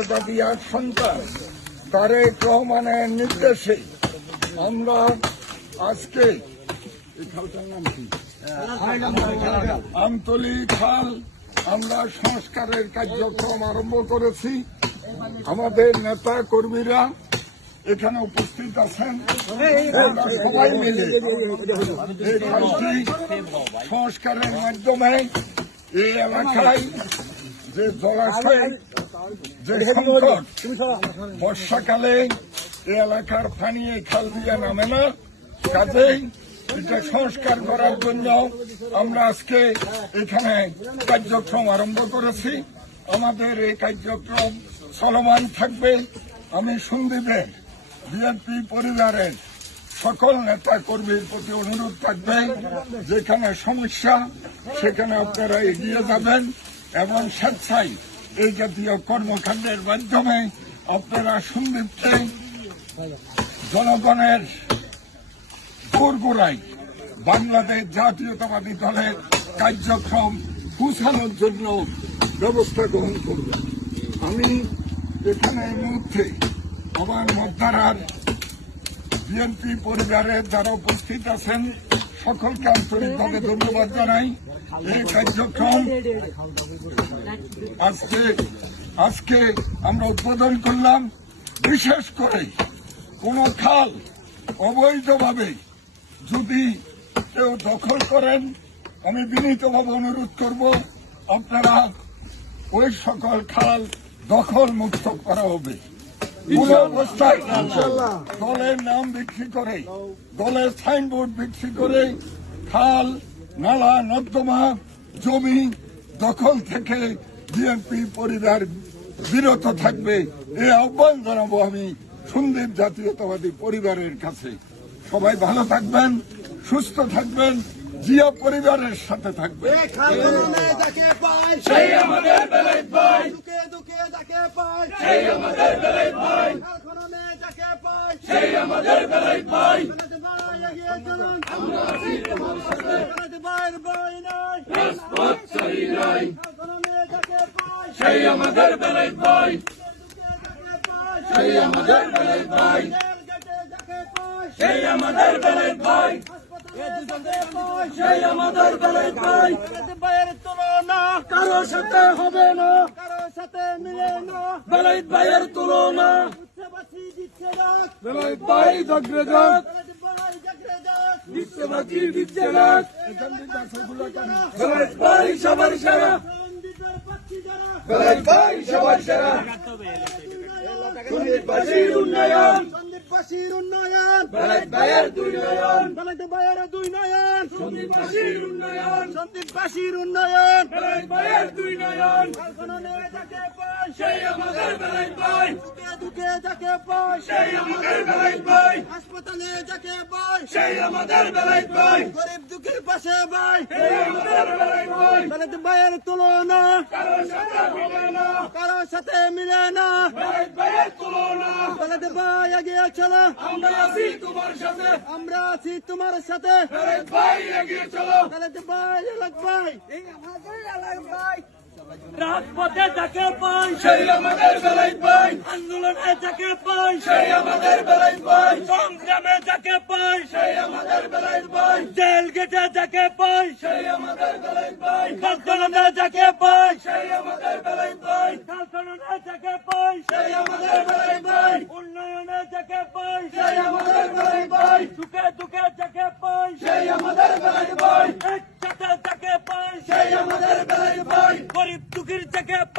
খালেদা জিয়ার সন্তান, তারেক রহমানের নির্দেশে আমরা আজকে আন্তলিক খাল আমরা সংস্কারের কার্যক্রম আরম্ভ করেছি। আমাদের নেতা কর্মীরা এখানে উপস্থিত আছেন। সবাই মিলে সংস্কারের মাধ্যমে এই এলাকায় যে জলাশয় যে সংকট বর্ষাকালে এই এলাকার পানি এই খাল দিয়ে নামে না। কাজেই এটা সংস্কার করার জন্য আমরা আজকে এখানে কার্যক্রম আরম্ভ করেছি। আমাদের এই কার্যক্রম চলমান থাকবে। আমি সন্দীপের বিএনপি পরিবারের সকল নেতা কর্মীর প্রতি অনুরোধ থাকবে। যেখানে সমস্যা সেখানে আপনারা এগিয়ে যাবেন এবং স্বেচ্ছায় এই জাতীয় কর্মকাণ্ডের মাধ্যমে আপনারা সন্দীপকে জনগণের দোরগোড়ায় বাংলাদেশ জাতীয়তাবাদী দলের কার্যক্রম পৌঁছানোর জন্য ব্যবস্থা গ্রহণ করবে। আমি এখানে এই মুহূর্তে আমার মধ্যারার বিএনপি পরিবারের যারা উপস্থিত আছেন, সকলকে আন্তরিকভাবে ধন্যবাদ জানাই। এই কার্যক্রম আজকে আজকে আমরা উদ্বোধন করলাম বিশেষ করে কোন খাল অবৈধভাবে যদি কেউ দখল করেন আমি বিনীতভাবে অনুরোধ করব আপনারা ওই সকল খাল দখল মুক্ত করা হবে। অবস্থায় দলের নাম বিক্রি করে দলের সাইনবোর্ড বিক্রি করে খাল নালা নর্দমা জমি দখল থেকে বিএনপি পরিবার বিরত থাকবে। এ আহ্বান জানাব আমি সন্দীপ জাতীয়তাবাদী পরিবারের কাছে। সবাই ভালো থাকবেন সুস্থ থাকবেন জিয়া পরিবারের সাথে আমাদের সেই আমাদের বেলায় ভাই খননে যাকে পায় সেই আমাদের বেলায় ভাই খালেদ ভাই এগিয়ে চলুন খালেদ ভাইয়ের বই নাই রাজপথ নাই সেই আমাদের বেলায় ভাই সেই আমাদের বেলায় ভাই সেই আমাদের বেলায় ভাই সেই আমাদের বেলায় ভাই ভাইয়ের তুলনা কারও সাথে হবে না কারও সাথে মিলে না বেলায় ভাইয়ের তুলনা দিচ্ছে ভাই জাগরে যাক ভাই সবার সেরা। যারা বেলায় ভাই সবার সেরা। সন্দীপ বাসীর উন্নয়ন উন্নয়ন। বেলায় ভাইয়ের দুই নয়ন। বেলাতে বাইরে দুই নয়ন। সন্দীপ বাসীর উন্নয়ন। সন্দীপবাসীর উন্নয়ন। বেলায় ভাইয়ের দুই নয়ন। খননে যাকে পায় সেই আমাদের বেলায় ভাই দুকে দুকে যাকে পায় সেই আমাদের বেলায় ভাই হাসপাতালে যাকে পায় সেই আমাদের বেলায় ভাই গরিব দুঃখের পাশে ভাই সেই আমাদের বেলায় বেলাতে তুলনা। সাথে না। কারোর সাথে মিলে না। ভাইয়ের তুলনা। বেলাতে ভাই এগিয়ে চলো আমরা আছি তোমার সাথে। আমরা আছি তোমার সাথে। ভাই এগিয়ে চলো। বেলাতে ভাই এলাক ভাই। রাজপথে যাকে পাই সেই আমাদের বেলায় ভাই আন্দোলনে যাকে পাই সেই আমাদের বেলায় ভাই সংগ্রামে যাকে পাই সেই আমাদের বেলায় ভাই জেল গেটে যাকে পাই সেই আমাদের বেলায় ভাই আন্দোলনে যাকে পাই সেই আমাদের বেলায় ভাই কালখননে যাকে পাই সেই আমাদের বেলায় ভাই উন্নয়নে যাকে পাই সেই আমাদের বেলায় ভাই সুখে দুঃখে যাকে পাই সেই আমাদের বেলায় ভাই সেই আমাদের